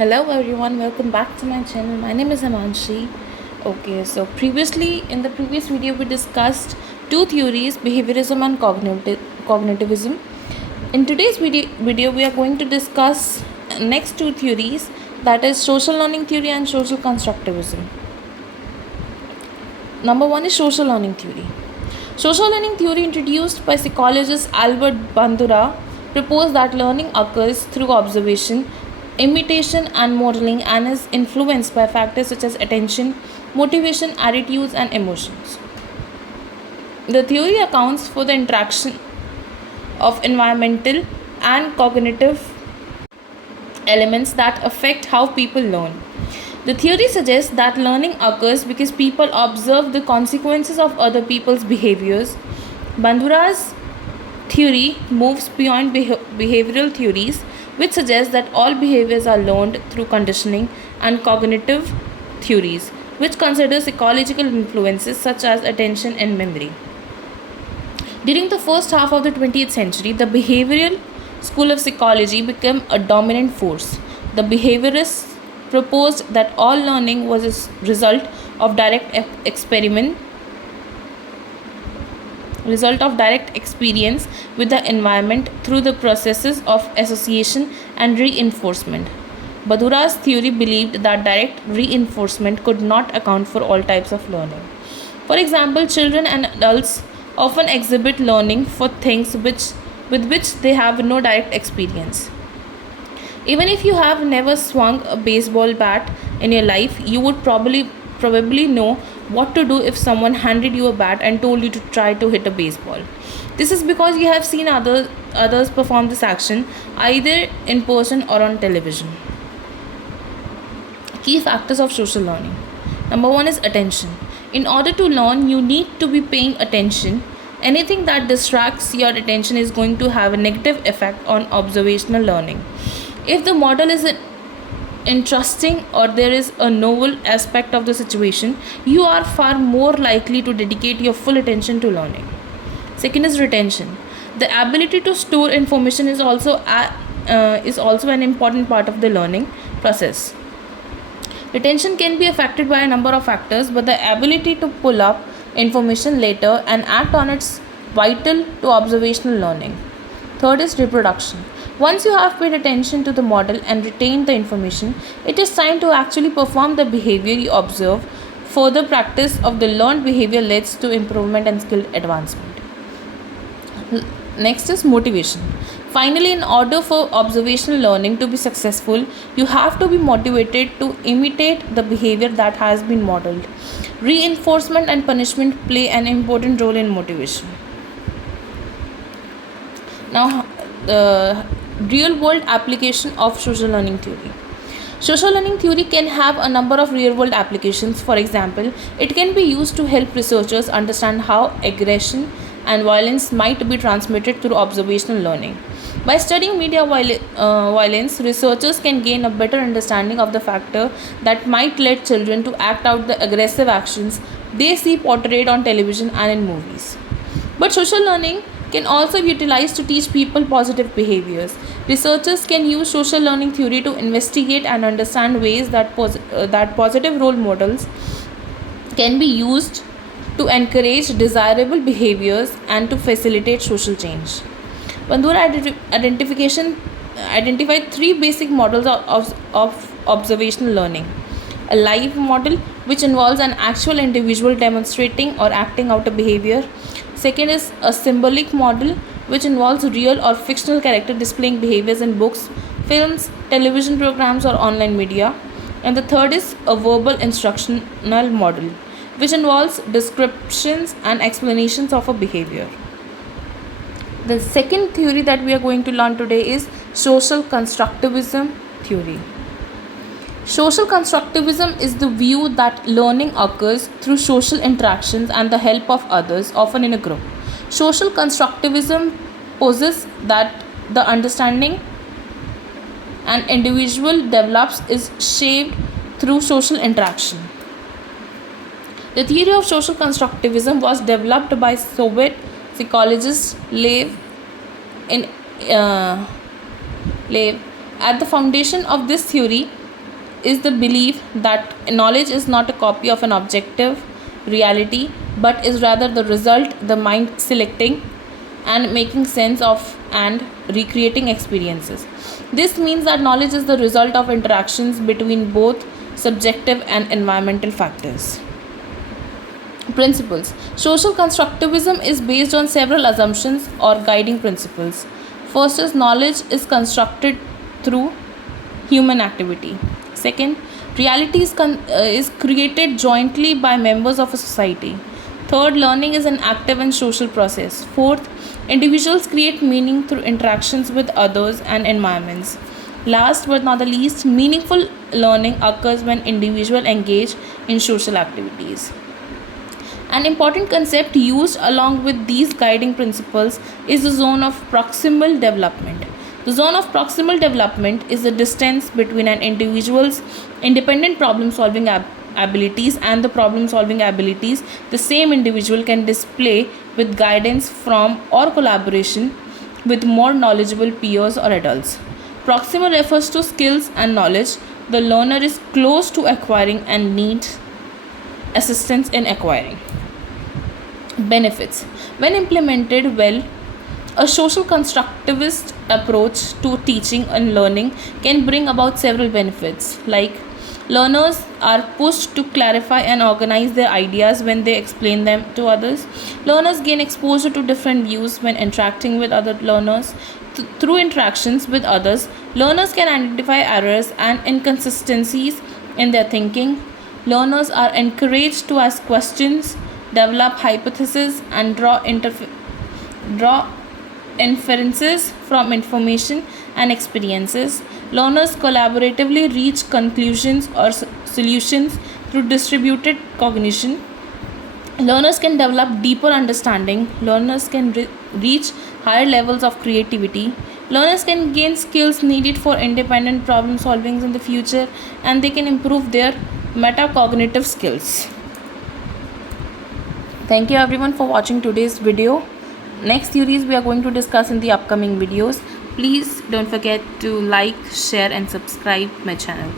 Hello everyone, welcome back to my channel. My name is Amanshi. Okay, so previously in the previous video we discussed two theories, behaviorism and cognitivism. In today's video we are going to discuss next two theories, that is social learning theory and social constructivism. Number one is social learning theory. Social learning theory, introduced by psychologist Albert Bandura, proposed that learning occurs through observation, imitation, and modeling, and is influenced by factors such as attention, motivation, attitudes, and emotions. The theory accounts for the interaction of environmental and cognitive elements that affect how people learn. The theory suggests that learning occurs because people observe the consequences of other people's behaviors. Bandura's theory moves beyond behavioral theories, which suggests that all behaviors are learned through conditioning, and cognitive theories, which consider psychological influences such as attention and memory. During the first half of the 20th century, the behavioral school of psychology became a dominant force. The behaviorists proposed that all learning was a result of direct experience with the environment through the processes of association and reinforcement. Bandura's theory believed that direct reinforcement could not account for all types of learning. For example, children and adults often exhibit learning for things with which they have no direct experience. Even if you have never swung a baseball bat in your life, you would probably know what to do if someone handed you a bat and told you to try to hit a baseball. This is because you have seen others perform this action either in person or on television. Key factors of social learning. Number one is attention. In order to learn, you need to be paying attention. Anything that distracts your attention is going to have a negative effect on observational learning. If the model is interesting or there is a novel aspect of the situation, you are far more likely to dedicate your full attention to learning. Second is retention. The ability to store information is also an important part of the learning process. Retention can be affected by a number of factors, but the ability to pull up information later and act on it is vital to observational learning. Third is reproduction. Once you have paid attention to the model and retained the information, it is time to actually perform the behavior you observe. Further practice of the learned behavior leads to improvement and skill advancement. Next is motivation. Finally, in order for observational learning to be successful, you have to be motivated to imitate the behavior that has been modeled. Reinforcement and punishment play an important role in motivation. Now, the real world application of social learning theory. Social learning theory can have a number of real world applications. For example, it can be used to help researchers understand how aggression and violence might be transmitted through observational learning. By studying media violence, researchers can gain a better understanding of the factor that might lead children to act out the aggressive actions they see portrayed on television and in movies. But social learning can also be utilized to teach people positive behaviors. Researchers can use social learning theory to investigate and understand ways that positive role models can be used to encourage desirable behaviors and to facilitate social change. Bandura identified three basic models of observational learning. A live model, which involves an actual individual demonstrating or acting out a behavior. Second is a symbolic model, which involves real or fictional character displaying behaviors in books, films, television programs, or online media. And the third is a verbal instructional model, which involves descriptions and explanations of a behavior. The second theory that we are going to learn today is social constructivism theory. Social constructivism is the view that learning occurs through social interactions and the help of others, often in a group. Social constructivism poses that the understanding an individual develops is shaped through social interaction. The theory of social constructivism was developed by Soviet psychologist Lev in Lev. At the foundation of this theory is the belief that knowledge is not a copy of an objective reality but is rather the result the mind selecting and making sense of and recreating experiences. This means that knowledge is the result of interactions between both subjective and environmental factors. Principles. Social constructivism is based on several assumptions or guiding principles. First is knowledge is constructed through human activity. Second, reality is created jointly by members of a society. Third, learning is an active and social process. Fourth, individuals create meaning through interactions with others and environments. Last but not the least, meaningful learning occurs when individuals engage in social activities. An important concept used along with these guiding principles is the zone of proximal development. The zone of proximal development is the distance between an individual's independent problem solving abilities and the problem solving abilities the same individual can display with guidance from or collaboration with more knowledgeable peers or adults. Proximal refers to skills and knowledge the learner is close to acquiring and needs assistance in acquiring. Benefits. When implemented well, a social constructivist approach to teaching and learning can bring about several benefits, like learners are pushed to clarify and organize their ideas when they explain them to others. Learners gain exposure to different views when interacting with other learners. Through interactions with others, learners can identify errors and inconsistencies in their thinking. Learners are encouraged to ask questions, develop hypotheses, and draw inferences from information and experiences. Learners collaboratively reach conclusions or solutions through distributed cognition. Learners can develop deeper understanding. Learners can reach higher levels of creativity. Learners can gain skills needed for independent problem solving in the future, and they can improve their metacognitive skills. Thank you everyone for watching today's video. Next theories we are going to discuss in the upcoming videos. Please don't forget to like, share and subscribe my channel.